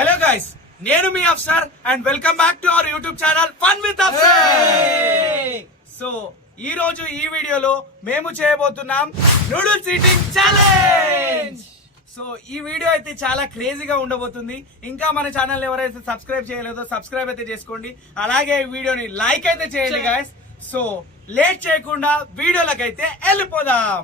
Hello guys, నేను మీ Afsar and welcome back to our YouTube channel fun with Afsar. So ఈ రోజు ఈ వీడియోలో మేము చేయబోతున్నాం నూడిల్స్ ఈటింగ్ ఛాలెంజ్. సో ఈ వీడియో అయితే చాలా క్రేజీగా ఉండబోతుంది. ఇంకా మన ఛానల్ ఎవరైతే సబ్స్క్రైబ్ చేయలేదో సబ్స్క్రైబ్ అయితే చేసుకోండి, అలాగే ఈ వీడియోని లైక్ అయితే చేయండి గైస్. సో లేట్ చేయకుండా వీడియోలకైతే వెళ్ళిపోదాం.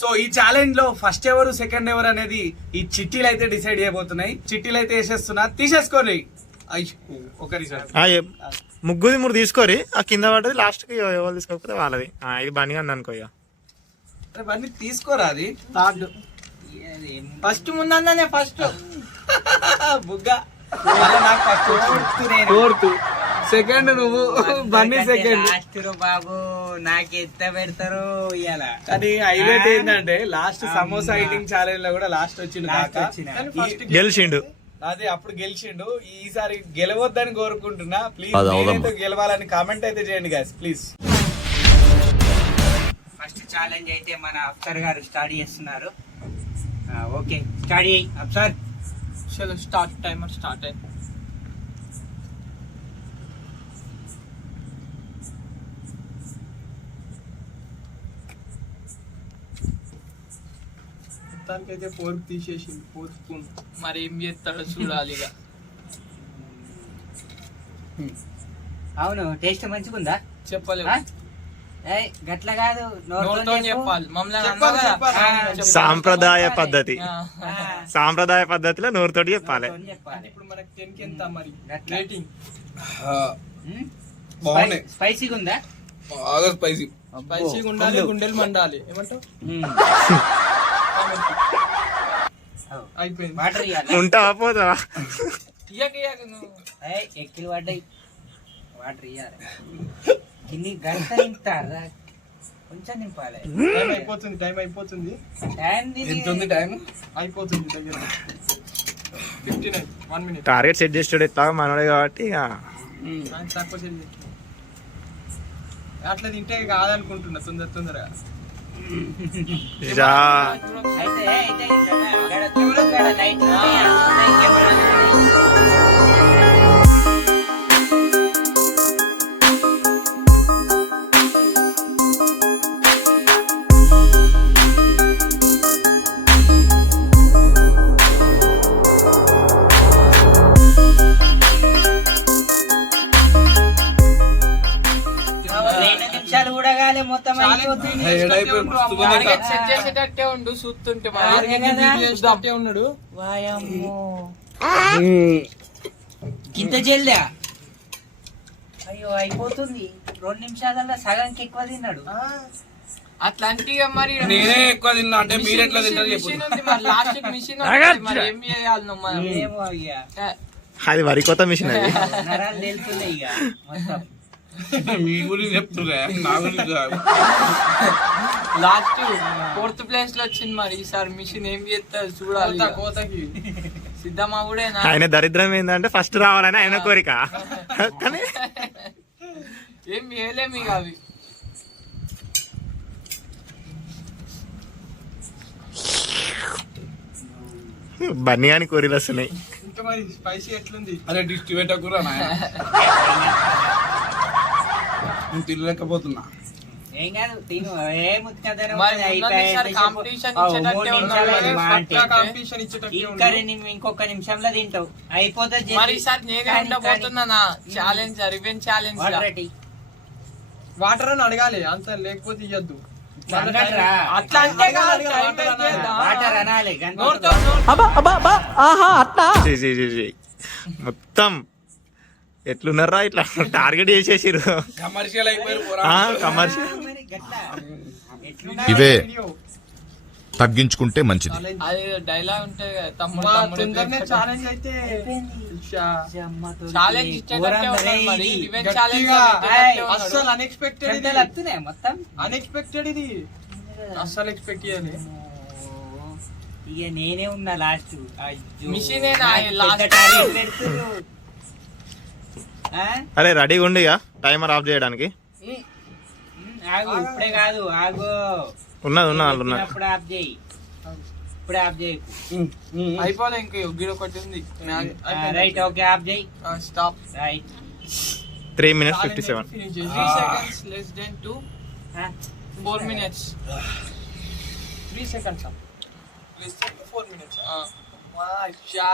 సో ఈ ఛాలెంజ్ లో ఫస్ట్ ఎవరు సెకండ్ ఎవరు అనేది ఈ చిట్టీలు అయితే డిసైడ్ చేయబోతున్నాయి. చిట్టీలు అయితే వేసేస్తున్నా, తీసేసుకోండి. ముగ్గుది మూడు తీసుకోరి, ఆ కింద పడ్డది లాస్ట్ కి ఎవరు తీసుకోకపోతే వాళ్ళది. ఇది బండి అని అనుకో, బండి తీసుకోరా. అది థర్డ్ ఫస్ట్ ముందనే ఫస్ట్ బుగ్గ నాకు ఫస్ట్ సెకండ్ నువ్వు బండి సెకండ్ బాబు నాకు ఎంత పెడతారు ఇవాళ. కానీ హైలైట్ ఏంటంటే లాస్ట్ సమోసా ఈటింగ్ ఛాలెంజ్ లో కూడా లాస్ట్ వచ్చిండు గెలిచిండు. అదే అప్పుడు గెలిచిండు. ఈసారి గెలవద్దని కోరుకుంటున్నా. ప్లీజ్ గెలవాలని కామెంట్ అయితే చేయండి గైస్ ప్లీజ్. ఫస్ట్ ఛాలెంజ్ అయితే మన అఫ్సర్ గారు స్టార్ట్ చేస్తున్నారు. ఓకే స్టార్ట్ చేయి అఫ్సర్. చలో స్టార్ట్, టైమర్ స్టార్ట్ అయింది. అయితే ఫోర్క్ తీసేసింది, ఫోర్క్ స్పూన్. మరి ఏం చేస్తాడో చూడాలి ఇక. అవును, టేస్ట్ మంచిగా ఉందా? చెప్పలేము, గట్ల కాదు, నోటితో చెప్పాలి. మమ్మల్ని సాంప్రదాయ పద్ధతి, సాంప్రదాయ పద్ధతిలో నోరుతోటి చెప్పాలి. ఇప్పుడు మనకి 10 కి ఎంత మరి రేటింగ్? బాగున్నాయి. స్పైసీగా ఉందా? బాగా స్పైసీ. స్పైసీగా ఉండాలి, గుండెలు మండాలి. ఏమంటావు? అయిపోయింది. వాటర్ ఉంటావా పోతావా? ఎక్కిలు పడ్డాయి, వాటర్ ఇయ్యాలి. ఇన్ని గంట నింపుతారా? కొంచెం నింపాలి. టైం అయిపోతుంది, టైం అయిపోతుంది. ఎంత ఉంది టైం? అయిపోతుంది దగ్గర 59, 1 minute. టార్గెట్ సెట్ చేసాడు ఎట్లా మనోడే కాబట్టి తక్కువ చేయాలి. అట్లా తింటే కాదనుకుంటున్నా తొందరగా. కూడా కాలే, మొత్తం చేసేటట్టే ఉండు, చూస్తుంటే ఉన్నాడు. ఇంత జల్దా? అయ్యో అయిపోతుంది. 2 నిమిషాలలో సగానికి ఎక్కువ తిన్నాడు. అట్లాంటిగా మరి నేనే ఎక్కువ తిన్నా అంటే మీరు ఎట్లా తింటారు చెప్పండి. లాస్ట్ మిషన్ ఏం చేయాలి? ఏమో అయ్యా, అది వరి కొత్త మిషన్ అది. నరాలు తెలుస్తున్నాయి ఇక మొత్తం. మీ గురించి చెప్తున్నా, నా గురించి లాస్ట్ 4th ప్లేస్ లో వచ్చింది. మరి ఈసారి మిషన్ ఏం చేస్తారు చూడాలి. కోతకి సిద్ధమా కూడా ఆయన దరిద్రం ఏంటంటే ఫస్ట్ రావాలని ఆయన కోరిక, కానీ ఏం చేయలేము ఇక. అవి బన్నీ అని కోరిలు వస్తున్నాయి. ఇంకా మరి స్పైసీ ఎట్లుంది? అరే డిస్టి పెట్టకురా నేను తినలేకపోతున్నా. ఏం కాదు, తిను. ఏ ముత్తుకదనం ఇంకొక నిమిషంలో తింటావు, అయిపోతుంది. Challenge revenge challenge. వాటర్ అని అడగాలి, అంత లేకపోతే ఇవ్వద్దు. మొత్తం ఎట్లున్నారా ఇట్లా టార్గెట్ చేసేసిరు. కమర్షియల్ ఇవే తగ్గించుకుంటే మంచిది. అది డైలాగ్ ఉంటది కదా, తమ్ముడు ఛాలెజ్ అయితే ఛాలెంజ్ ఇచ్చేటట్టే ఉన్నాడు. మరి రివెంజ్ ఛాలెంజ్ అస్సలు అన్ఎక్స్పెక్టెడ్. మొత్తం అన్ఎక్స్పెక్టెడ్, ఇది అస్సలు ఎక్స్పెక్ట్ చేయాలి. ఇక నేనే ఉన్నా లాస్ట్. మిషన్ అరే రెడీగా ఉండి టైమర్ ఆఫ్ చేయడానికి. ఆగు, ఇప్పుడే కాదు, ఆగు. ఉన్నది ఉన్నది ఆఫ్ చేయి. ఇప్పుడే ఆఫ్ చేయి. అయిపోలే ఇంకా గిడ ఒకటి ఉంది రైట్ ఓకే ఆఫ్ చేయి. Stop right 3 minutes 57. 3 seconds less than 2 4 minutes 3 seconds less than 4 minutes Masha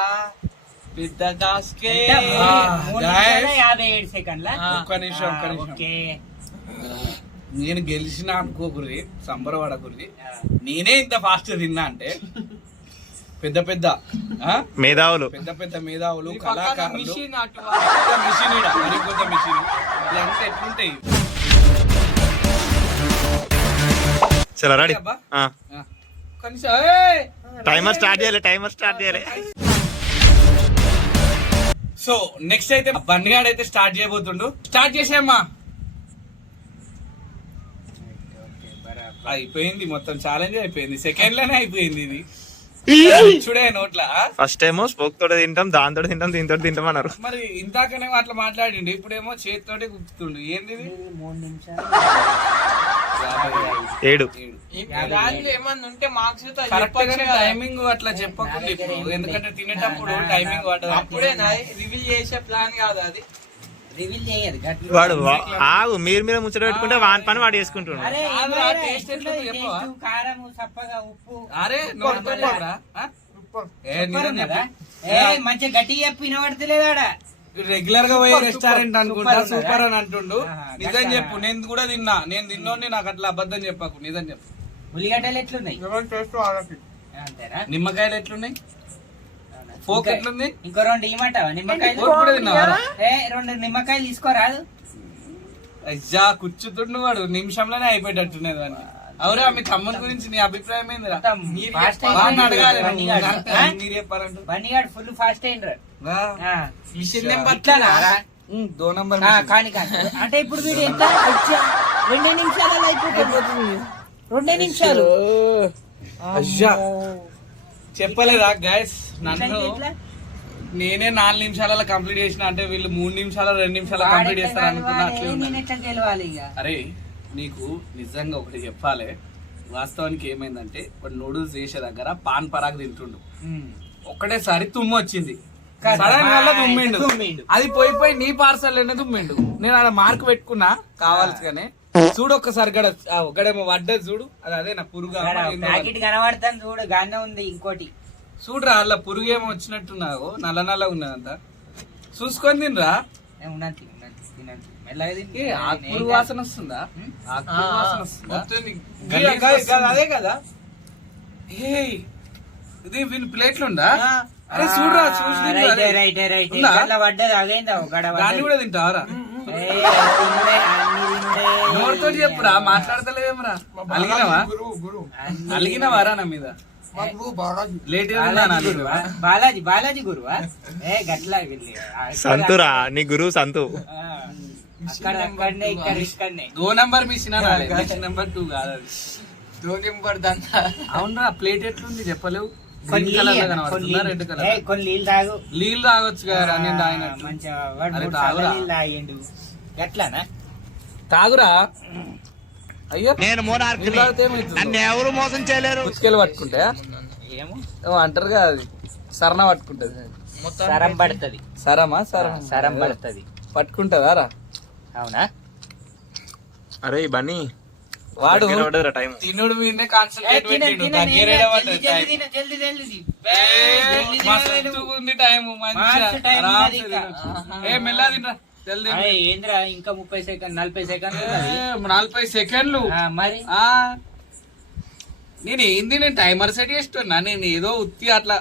పెద్ద టాస్కే 3:57 సెకండ్ల. ఒక్క నిమిషం. ఓకే నేను గెలిచిన అనుకోకుర్రి, సంబరపడకుర్రి. నేనే ఇంత ఫాస్ట్ తిన్నా అంటే పెద్ద పెద్ద మేధావులు మేధావులు, కళాకారులు, మిషన్ అటు మిషన్ మరికొంత మిషన్ ఇదంతా ఎట్లుంటాయి. చలో రెడీ. అబ్బా. కనీసం టైమర్ స్టార్ట్ చేయాలి. సో నెక్స్ట్ అయితే బండిగాడు అయితే స్టార్ట్ చేయబోతుండు. స్టార్ట్ చేసేమ్మా. అయిపోయింది, మొత్తం ఛాలెంజ్ అయిపోయింది. సెకండ్ లోనే అయిపోయింది ఇది. చూడే నోట్లా ఫస్ట్ టైం స్పోక్ తోటి తింటాం, దాంతో తింటాం, దీంతో తింటాం అన్నారు. మరి ఇందాకనే అట్లా మాట్లాడిండు, ఇప్పుడేమో చేతితోటే గుర్తుండు. ఏంది ఇది? 3 నిమిషాలు 7. దాంట్లో ఏమన్నా ఉంటే మార్క్స్ కరెక్ట్ గానే టైమింగ్ అట్లా చెప్పకుండా ఇప్పుడు, ఎందుకంటే తినేటప్పుడు టైమింగ్ పడ్డది. అప్పుడేనా రివీల్ చేసే ప్లాన్ కాదు అది. రివీల్ చేయదు గట్ల. వాడు ఆగు, మీరు ముచ్చట పెట్టుకుంటే వాని పని వాడు చేసుకుంటున్నాడు. అరే ఆంధ్రా ఏందిరా, టేస్ట్ ఎట్లుంది టేస్ట్, చెప్పవా? కారం సప్పగా ఉప్పు అరే నోటితో చెప్పరా? నిజం కదా? చెప్పు. మంచిగా గట్టిగా చెప్పి వినబడతలేదాడా? రెగ్యులర్ గా పోయే రెస్టారెంట్ అనుకుంటా, సూపర్ సూపర్ అని అంటుండు. ఆహా, నిజం గట్లనా? చెప్పు, నేను కూడా తిన్నా. నేను తిన్నోని, నాకు అట్లా అబద్ధం చెప్పకు, నిజం చెప్పు. ఉల్లిగడ్డలు ఎట్లున్నాయి? టేస్ట్ వాళ్ళకి అంతేనా? నిమ్మకాయలు ఎట్లున్నాయి? ఫోక్ ఇంకా- ఎట్లుంది? ఇంకో 2 ఇమ్మంటావా నిమ్మకాయలు? ఫోక్ కూడా తిన్నావా? 2 నిమ్మకాయలు తీసుకోరాదు. అజ్జా కూర్చుతుండు వాడు, నిమిషంలోనే అయిపోయేటట్టున్నది వాడిని. అవురా, మీ తమ్ముని గురించి నీ అభిప్రాయం ఏందిరా? మీరు fast వాడిని అడగాలి బండి నువ్వు. కాదు. నాకు మీరు చెప్పాలంటూ. బన్నీగాడు ఫుల్ ఫాస్ట్ అయినరు. మిషన్ నెంబర్ ఇట్లానా? దో నంబర్ కాని కాని అంటే ఇప్పుడు వీడు ఎంత వచ్చా 2 నిమిషాలలో అయిపోతుంది. 2 నిమిషాలు. అజ్జా చెప్పలేదా గైస్? నన్ను ఎట్లా? నేనే 4 నిమిషాలలో కంప్లీట్ చేసిన అంటే వీళ్ళు 3 నిమిషాలు 2 నిమిషాలు కంప్లీట్ చేస్తారు అనుకున్నా. అట్లే ఉన్నా. నేను ఎట్లా గెలవాలి ఇక? అరే నీకు నిజంగా ఒకటి చెప్పాలి. వాస్తవానికి ఏమైందంటే వాడు నూడిల్స్ చేసే దగ్గర పాన్ పరాగ్ తింటుండు. ఒక్కటేసారి తుమ్ము వచ్చింది. కదా, సడన్ గా తుమ్మిండు. తుమ్మిండు. అది పోయి నీ పార్సల్ తుమ్మిండు. నేను ఆడ మార్క్ పెట్టుకున్నా కావాల్సిగానే. చూడు ఒక్కసారి ఒకడేమో పడ్డది చూడు, అది అదే నా పురుగు. ప్యాకెట్ కనబడతాను చూడు, గానే ఉంది. ఇంకోటి చూడరా, అలా పురుగు ఏమో వచ్చినట్టున్నావు, నల్ల నల్ల ఉన్నదంతా. చూసుకొని తినరా. ఉన్నది తినండి మెల్లగా తిని. ఆకుపురు వాసన వస్తుందా? ఆకుపురు వాసన వస్తుందా? అదే కదా. ఏయ్, ఇది వీని ప్లేట్లు ఉందా? అరే చూడరా, చూసి తినరా. రైట్ అరే. రైట్ రైట్ ఉందా? ఇట్లా పడ్డది అదేందా ఒకడ దాన్ని కూడా తింటావరా? నోటితో చెప్పురా, మాట్లాడతలేవేమరా? అలిగినవా? అలిగినవారా నా మీద? లేట్ బాలాజీ గురువా? గట్లా వెళ్ళి సంతురా నీ గురువు సంతు. అక్కడనే ఇక్కడనే. దో నంబర్ మిషన్ మిషన్ నెంబర్ 2 కాదు అది. నెంబర్ దంతా అవునరా, ప్లేట్ ఎట్లుంది చెప్పలేవు. కొన్ని రెడ్ కలర్ కొన్ని నీళ్ళు తాగు. నీళ్ళు తాగొచ్చు కదా, నేను తాగినట్టు. మంచిగా అరే తాగురా. నీళ్ళు తాగిండు. ఎట్లానా? తాగురా. అయ్యో నేను నన్ను ఎవరు మోసం చేయలేరు. పుచ్చుకెళ్ళి పట్టుకుంటే ఏమో అంటారు కదా, అది సరణ పట్టుకుంటది. సరం పడుతుంది. సరమా? సరం పడుతుంది. పట్టుకుంటదా రా? అవునా? అరే బన్నీ వాడు టైం తినుడు మీదనే కాన్సన్ట్రేట్ పెట్టిండు. దగ్గరేడా పడ్డది టైం. మస్తు ఉంది టైం, మంచిగా ఆరాంసే తినొచ్చు. ఏ మెల్లగా తినరా, జల్దీ. ఏంద్రా ఇంకా 30 సెకండ్ 40 సెకండ్లు 40 సెకండ్లు మరి. నేను ఏంది, నేను టైమర్ సెట్ చేస్తున్నా. నేను ఏదో ఉత్తి అట్లా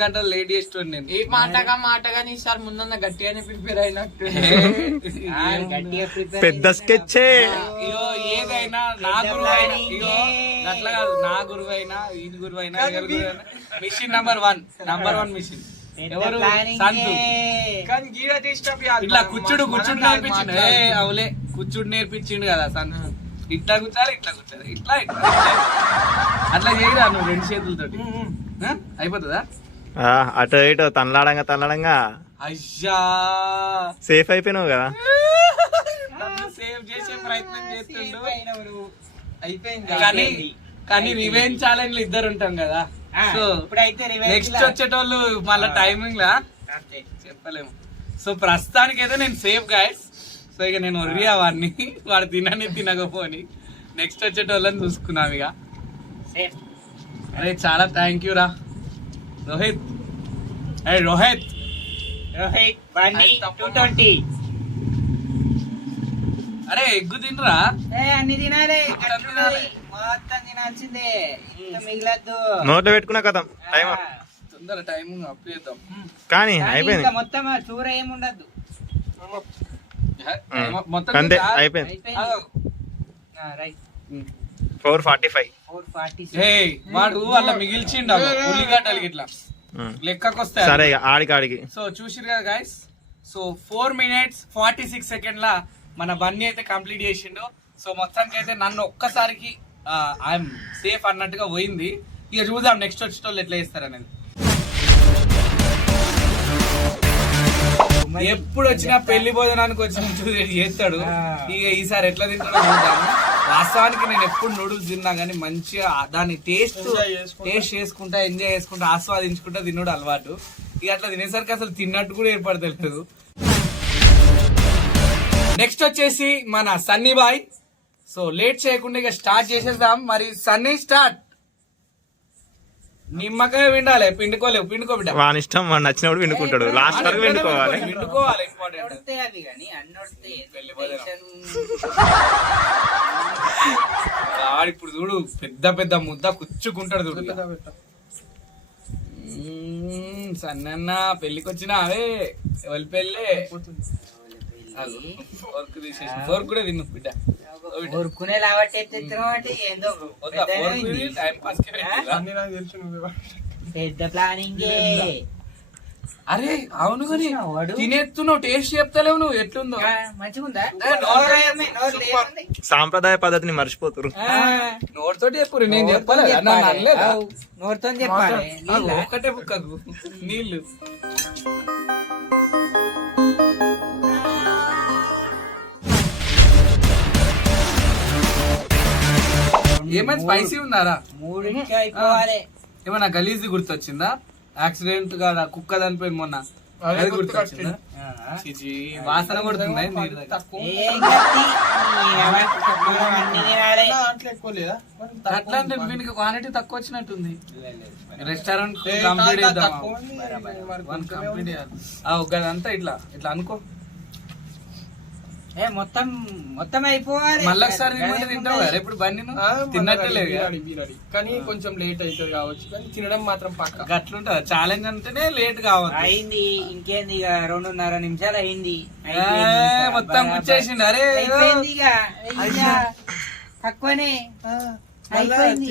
గంటలు లేట్ చేస్తున్నా. నేను ఏ మాటగా ఈసారి ముందన్న గట్టిగానే ప్రిపేర్ అయినట్టు. గట్టిగా ప్రిపేర్ పెద్ద స్కెచ్చే. ఇగో ఏదైనా నా గురువు అయినా, ఇగో అట్లా కాదు, నా గురువు అయినా ఈయన గురువు అయినా ఎవరి గురువు అయినా మిషన్ నంబర్ 1 మిషన్ ఎవరు? సంతు. కానీ గీడ డిస్టర్బ్ ఇట్లా కూర్చుడు నేర్పించిండు. అవులే కూర్చుడు నేర్పించిండు కదా సంతు. ఇట్లా కూర్చోాలి, ఇట్లా కూర్చోాలి, ఇట్లా అట్లా చేయరా నువ్వు 2 చేతులతోటి. అయిపోతుందా? అటు ఇటు తనలాడంగా అయ్యా సేఫ్ అయిపోయినావు కదా. సేవ్ చేసే ప్రయత్నం చేస్తుండు. అయిపోయింది. కానీ కానీ రివెంజ్ ఛాలెంజ్ ఇద్దరు ఉంటాం కదా. సో ఇప్పుడైతే నెక్స్ట్ వచ్చేటోళ్ళు మళ్ళీ టైమింగ్ లా చెప్పలేము. సో ప్రస్తుతానికి అయితే నేను సేఫ్ గైస్. సో ఇక నేను ఒర్రియా వాడిని, వాడు తినకపోని నెక్స్ట్ వచ్చేటోళ్ళని చూసుకున్నాం ఇక. అరే చాలా థ్యాంక్ యూ రా రోహిత్. రోహిత్ బండి 220. అరే ఎగ్గు తినరా? అన్ని తినాలి, మొత్తం తినాల్సిందే, మిగిలద్దు. నోట్లో పెట్టుకున్నా కదా టైమర్ తొందర టైమింగ్ అప్ చేద్దాం. కానీ అయిపోయింది మొత్తం చూర ఏముండద్దు, మొత్తం అంతే అయిపోయింది. 4:45. వాడు వాళ్ళ మిగిల్చిండు ఉల్లిగడ్డలు ఇట్లా లెక్కకు వస్తాయి. సరే ఇక ఆడికి సో చూసిరు కదా గైస్. సో 4 minutes 46 seconds లా మన బన్నీ అయితే కంప్లీట్ చేసిండు. సో మొత్తానికి అయితే నన్ను ఒక్కసారికి ఐఎమ్ సేఫ్ అన్నట్టుగా పోయింది. ఇక చూద్దాం నెక్స్ట్ వచ్చేటోళ్ళు ఎట్లా చేస్తారనేది. ఎప్పుడు వచ్చినా పెళ్లి భోజనానికి వచ్చిన చేస్తాడు. ఇక ఈసారి ఎట్లా తింటాడో చూద్దాం. వాస్తవానికి నేను ఎప్పుడు నూడిల్స్ తిన్నా గానీ మంచిగా దాన్ని టేస్ట్ చేసుకుంటా, ఎంజాయ్ చేసుకుంటా, ఆస్వాదించుకుంటా తినడు అలవాటు. ఇక అట్లా తినేసరికి అసలు తిన్నట్టు కూడా ఏర్పడతలేదు. నెక్స్ట్ వచ్చేసి మన సన్నీ బాయ్. సో లేట్ చేయకుండా ఇక స్టార్ట్ చేసేద్దాం. మరి సన్నీ స్టార్ట్. నిమ్మకాయ పిండాలి, పిండుకోలేవు, పిండుకోబిడ్డ. వాని ఇష్టం, వాడు నచ్చినప్పుడు పిండుకుంటాడు. లాస్ట్ వరకు పిండుకోవాలి. పిండుకోవాలి ఇంపార్టెంట్. ఇప్పుడు చూడు పెద్ద పెద్ద ముద్ద కుచ్చుకుంటాడు చూడు. సన్న పెళ్లికి వచ్చినా అవే ఎవరి పెళ్ళే. ఫోర్క్ కూడా తిన్ను బిడ్డ. ఊరుకునే లావట్టి ఏందో పెద్ద ప్లానింగ్. అరే అవును కానీ తినేస్తున్నావు, టేస్ట్ చెప్తలేవు నువ్వు ఎట్లుందో. మంచిగుందా? సాంప్రదాయ పద్ధతిని మర్చిపోతురు. నోటితో చెప్పు, నేను చెప్పలేదు. నోటితో చెప్పాలి. ఒకటే బుక్కకు నీళ్లు. ఏమైనా స్పైసీ ఉన్నారా? 3 అయిపోవాలి. ఏమన్నా గలీజీ గుర్తొచ్చిందా? యాక్సిడెంట్ గా కుక్క చనిపోయింది మొన్న, అది గుర్తొచ్చిందా? వాసన కొడుతుందా? అట్లా అంటే వీనికి క్వాంటిటీ తక్కువ వచ్చినట్టుంది. రెస్టారెంట్ కంప్లీట్ చేద్దాం. అదంతా ఇట్లా ఇట్లా అనుకో. మొత్తం అయిపోవాలి. మళ్ళీ ఒకసారి తింటావు కదా ఇప్పుడు బండి తిన్నట్టే లేదు కానీ కొంచెం లేట్ అవుతుంది కావచ్చు, కానీ తినడం మాత్రం పక్క. అట్లుంటది ఛాలెంజ్ అంటేనే లేట్ కావాలి. అయింది ఇంకేంది, ఇక 2.5 నిమిషాలు అయింది. మొత్తం కూర్చేసిండు. అరే అయిపోయింది ఇక తక్కువనే అయిపోయింది.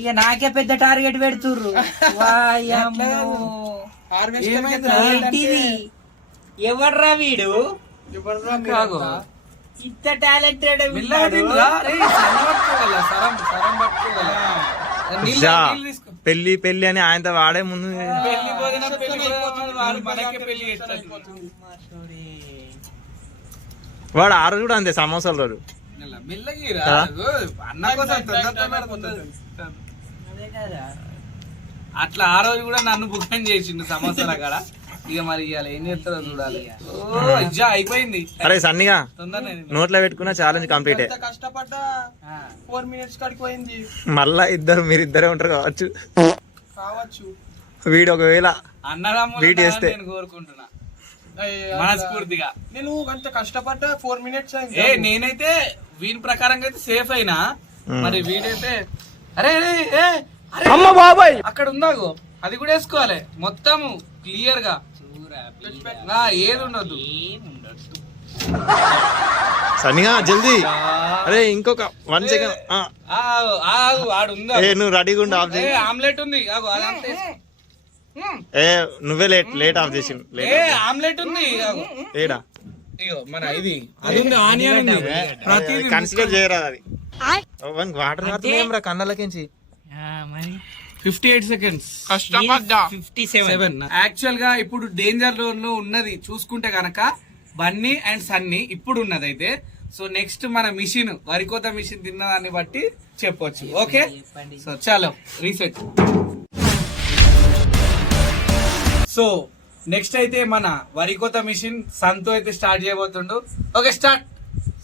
ఇక నాకే పెద్ద టార్గెట్ పెడుతుర్రు. ఎవర్రా వీడు? ఇంత టాలెంటెడ్ పెళ్లి పెళ్లి అని ఆయనతో వాడే ముందు వాడు ఆ రోజు కూడా అంతే, సమోసాల రోజు అట్లా ఆ రోజు కూడా నన్ను బుకింగ్ చేసిండు సమోసాల కాడ. ఇక మరి ఇవాళ ఏం చేస్తారో చూడాలి. అయిపోయింది. అరే సన్నిగా తొందరనే నోట్లో పెట్టుకున్న ఛాలెంజ్ కంప్లీట్. కష్టపడ్డా 4 minutes కాడికి పోయింది. మళ్ళా మీరిద్దరే ఉంటారు కావచ్చు. వీడు ఒకవేళ అన్నదమ్ములు వీటి చేస్తే నేను కోరుకుంటున్నా మనస్ఫూర్తిగా. నేను అంత కష్టపడ్డా 4 minutes అయింది. నేనైతే వీని ప్రకారంగా అయితే సేఫ్ అయినా, మరి వీడైతే అరే అమ్మ బాబాయ్ అక్కడ ఉందాగో, అది కూడా వేసుకోవాలి మొత్తం క్లియర్ గా. ఏది ఉండదు సన్నిగా జల్దీ. అరే ఇంకొక 1 second. ఆడు ఉందా? నువ్వు రెడీగా ఉండి ఆఫ్ చేయి. ఆమ్లెట్ ఉంది. నువ్వే లేట్ ఆఫ్ చేసి. ఆమ్లెట్ ఉంది ఏడా మన ఇది అది ఉంది, ఆనియన్ ఉంది. కన్సిడర్ చేయరా అది. వాటర్ మాత్రం కన్నలకించి 58 seconds. కష్టపడ్డా 57. యాక్చువల్ గా ఇప్పుడు డేంజర్ జోన్ లో ఉన్నది చూసుకుంటే గనక బన్నీ అండ్ సన్నీ ఇప్పుడు ఉన్నది అయితే. సో నెక్స్ట్ మన మిషన్ వరికోత మిషన్ తిన్నదాన్ని బట్టి చెప్పొచ్చు. ఓకే, సో చలో రీసెట్. సో నెక్స్ట్ అయితే మన వరికోత మిషన్ సంతో అయితే స్టార్ట్ చేయబోతుండు. Okay, start.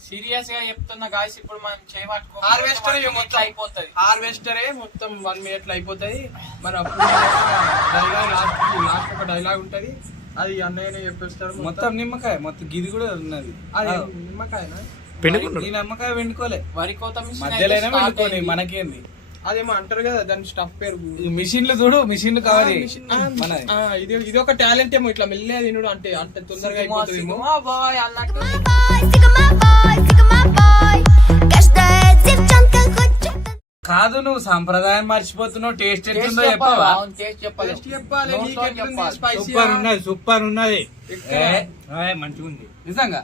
సీరియస్ గా చెప్తున్నా గాయస్, ఇప్పుడు మనం చేయబట్టుకో హార్వెస్టర్ అయిపోతుంది. హార్వెస్టరే మొత్తం 1 minute లో అయిపోతుంది. మన లాస్ట్ ఒక డైలాగ్ ఉంటది, అది అన్నయ్యనే చెప్పేస్తారు. మొత్తం నిమ్మకాయ, మొత్తం గిది కూడా ఉన్నది. అది నిమ్మకాయనా? పిండుకుంటాడు. ఈ నిమ్మకాయ వెండుకోలే, వరి కోత మిషన్ మధ్యలోనే వెండుకోని మనకేంది. అదేమో అంటారు కదా దాని స్టఫ్ పేరు. ఈ మిషన్లు చూడు, మిషన్లు కావాలి మనది. ఇది ఒక టాలెంట్ ఏమో, ఇట్లా మెల్లగా తినుడు అంటే అంటే తొందరగా అయిపోతుందేమో. బాయ్ అన్నట్టు కాదు, నువ్వు సంప్రదాయం మర్చిపోతున్నావు. టేస్ట్ ఎట్లుందో చెప్పావా? టేస్ట్ చెప్పాలి. Taste చెప్పాలి, No నీకు salt ఎట్లుంది? చెప్పాలి. Spicy సూపర్ ఆ? ఉన్నది, సూపర్ ఉన్నది. మంచిగా ఉంది. నిజంగా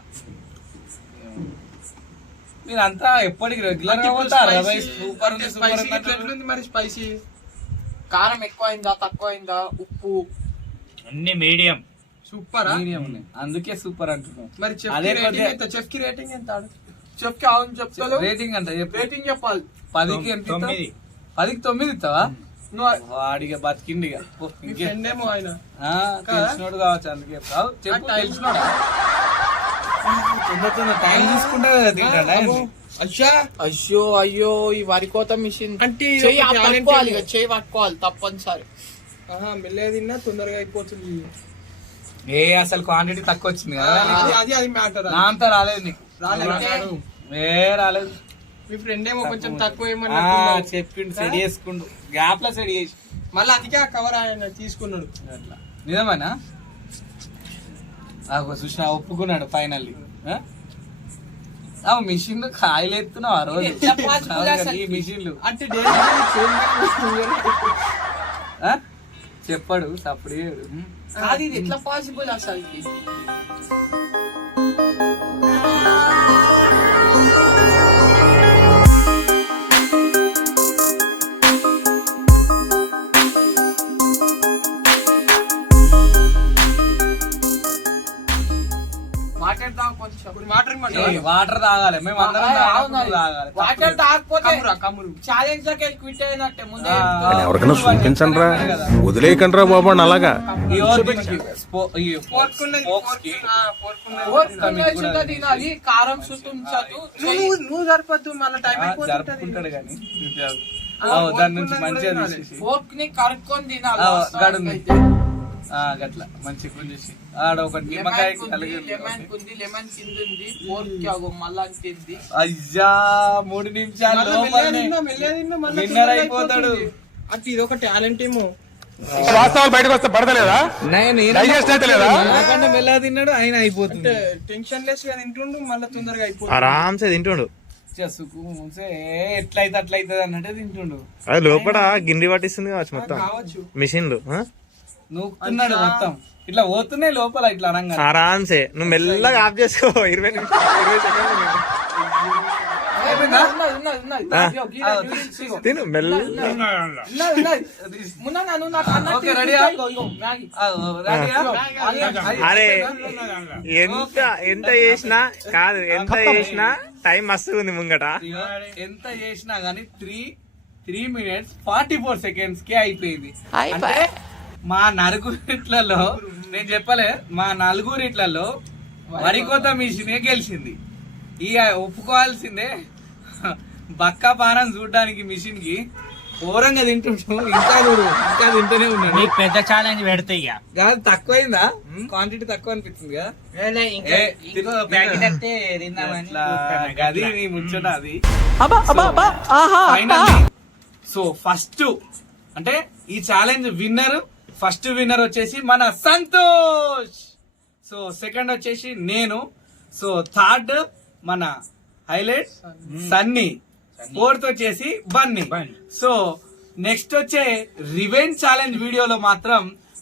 మీరంతా ఎప్పటికి రెగ్యులర్ గా అంటే పోతారా? spicy- సూపర్ అంటే ఉంది, సూపర్ spicy ఉంది ఇట్లా ఎట్లుంది మరి స్పైసీ? కారం ఎక్కువైందా తక్కువైందా, ఉప్పు అన్ని మీడియం. సూపర్ మీడియం ఉన్నాయి, అందుకే సూపర్ అంటున్నావు. మరి చెఫ్ అదే కి రేటింగ్ కొద్దిగా- ఎంత? చెఫ్ కి రేటింగ్ ఎంత? చెఫ్ కి అవును చెప్తాను. రేటింగ్ అంటే చెప్పు. రేటింగ్ చెప్పాలి. 10కి ఎంత ఇస్తావు? 9. 10కి 9 ఇస్తావా? నువ్వు వాడిగా బతికిండిగా. ఓ, మీ ఇంకే. ఫ్రెండ్ ఏమో ఆయన. ఆ, తెలిసినోడు కావచ్చు, అందుకే చెప్తావు. చెప్పు, ఆ, తెలిసినోడా? తొందర తొందర టైం తీసుకుంటా కదా తింటాడా ఏంది? అయ్యా అయ్యో అయ్యో, ఈ వరి కోత మిషన్ అంటే ఇది చెయ్యి ఒక talent పట్టుకోవాలి, ఏమో. ఇక చెయ్యి పట్టుకోవాలి తప్పనిసరి. మెల్లగా తిన్నా తొందరగా అయిపోతుంది. ఏ అసలు క్వాంటిటీ తక్కువ వచ్చింది కదా అది మ్యాటర్. నా అంతా రాలేదు నీకు. రాలేదు. ఏ రాలేదు. మీ ఫ్రెండ్ ఏమో కొంచెం తక్కువ ఆ, ఏమన్నా చెప్పిండు, సెట్ చేసుకుండు, గ్యాప్ లో సెట్ చేసి. మళ్ళీ అందుకే ఆ కవర్ ఆయన తీసుకున్నాడు. అట్లా నిజమేనా? చూసిన ఒప్పుకున్నాడు ఫైనల్లీ. మిషన్లు కాయలు ఎత్తున్నావు ఆ రోజు. ఇది ఎట్లా possible అసలు? ఈ మిషన్లు అంటే డైలీ ఆ? చెప్పాడు సప్పుడు కాదు, ఇది ఎట్లా పాసిబుల్ అసలు? మాట్లాడదాం కొంచెం. వాటర్ వాటర్ తాగాలి, మేము అందరం తాగాలి. వాటర్ తాగకపోతే కమ్మురు ఛాలెంజ్ లోకి వెళ్ళి క్విట్ అయినట్టే ముందే. ఎవరికైనా చూపించండి రా, వదిలేయకండి రా బాబు అని అలాగా. తినాలి, కారం చుట్టూ ఉంచదు. నువ్వు సరిపోద్దు, మళ్ళీ టైం అయిపోతుంటది. జరుపుకుంటాడు కానీ దాని నుంచి మంచిగా తీసేసి ఫోర్క్ ని కరుక్కొని తినాలి. గడు వాస్తవానికి అయితే. గట్లా మంచిగా గుంజేసి ఆడ ఒకటి నిమ్మకాయ లెమన్ కుంది, లెమన్ కింద ఉంది, ఫోర్క్ అగో మళ్ళా తింది. అయ్యా 3 నిమిషాలు మళ్ళా మెల్లగా తిన్నా, మెల్లగా తిన్నా, మళ్ళా విన్నర్ తొందరగా అయిపోతాడు. అయిపోతుంది. అంటే ఇది ఒక టాలెంట్ ఏమో. వాస్తవాలు బయటకు వస్తే పడతలేదా? Digest అయితే లేదా? నాకంటే మెల్లగా తిన్నాడు, ఆయన అయిపోతుంది. అంటే టెన్షన్ లెస్ గా తింటుండు, మళ్ళీ తొందరగా అయిపోతుంది. ఆరామ్సే తింటుండు. ఎట్లయితే అట్లయితే అన్నట్టే తింటుండు. అది లోపల గిన్నె పట్టిస్తుంది కావచ్చు మొత్తం కావచ్చు. మిషన్లు. నూకుతున్నాడు మొత్తం, ఇట్లా పోతున్నాయి లోపల ఇట్లా అనగా. ఆరామ్సే నువ్వు మెల్లగా ఆఫ్ చేసుకో. 20 సెకండ్లు ఉన్నది, ఉన్నది, ఉన్నది. ఆ. ఇగో, గీడ, ఇగో. తిను మెల్ల. ఉన్నది, ఉన్నది. మొన్న నన్ను నాకు అన్నట్టు ఓకే, రెడీయా? ఇగో, ఇగో, మ్యాగీ. అరే ఎంత చేసినా కాదు, ఎంత చేసినా టైం మస్తు ఉంది ముంగట. ఎంత చేసినా గానీ 3 minutes 44 seconds కే అయిపోయింది. అంటే మా నలుగురిట్లలో నేను చెప్పలే, మా నలుగురిట్లలో వరికోత మిషనే గెలిచింది. ఇక ఒప్పుకోవాల్సిందే. బక్క పానం చూడడానికి మిషన్ కి ఘోరంగా తింటుంటాం. ఇంకా చూడు, ఇంకా తింటూనే ఉన్నాడు. నీకు పెద్ద ఛాలెంజ్ పెడితే ఇక కాదు, తక్కువైందా? క్వాంటిటీ తక్కువ అనిపించింది కదా. ఇంకా ఇంకో ప్యాకెట్ అయితే తిందామని అట్లా అది నీ ముచ్చట అది. సో ఫస్ట్ అంటే ఈ ఛాలెంజ్ విన్నర్, ఫస్ట్ విన్నర్ వచ్చేసి మన సంతోష్. సో సెకండ్ వచ్చేసి నేను. సో థర్డ్ మన హైలైట్ సన్నీ. ఫోర్త్ వచ్చేసి బన్నీ. సో నెక్స్ట్ వచ్చే రివెంజ్ ఛాలెంజ్ వీడియోలో మాత్రం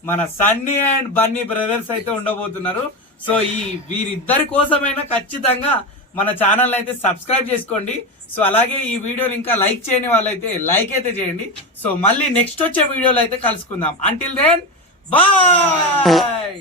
మన సన్నీ అండ్ బన్నీ బ్రదర్స్ అయితే ఉండబోతున్నారు. సో ఈ వీరిద్దరి కోసమైనా ఖచ్చితంగా మన ఛానల్ అయితే సబ్స్క్రైబ్ చేసుకోండి. సో అలాగే ఈ వీడియోని ఇంకా లైక్ చేయని వాళ్ళైతే లైక్ అయితే చేయండి. సో మళ్ళీ నెక్స్ట్ వచ్చే వీడియోలో అయితే కలుసుకుందాం. Until then bye.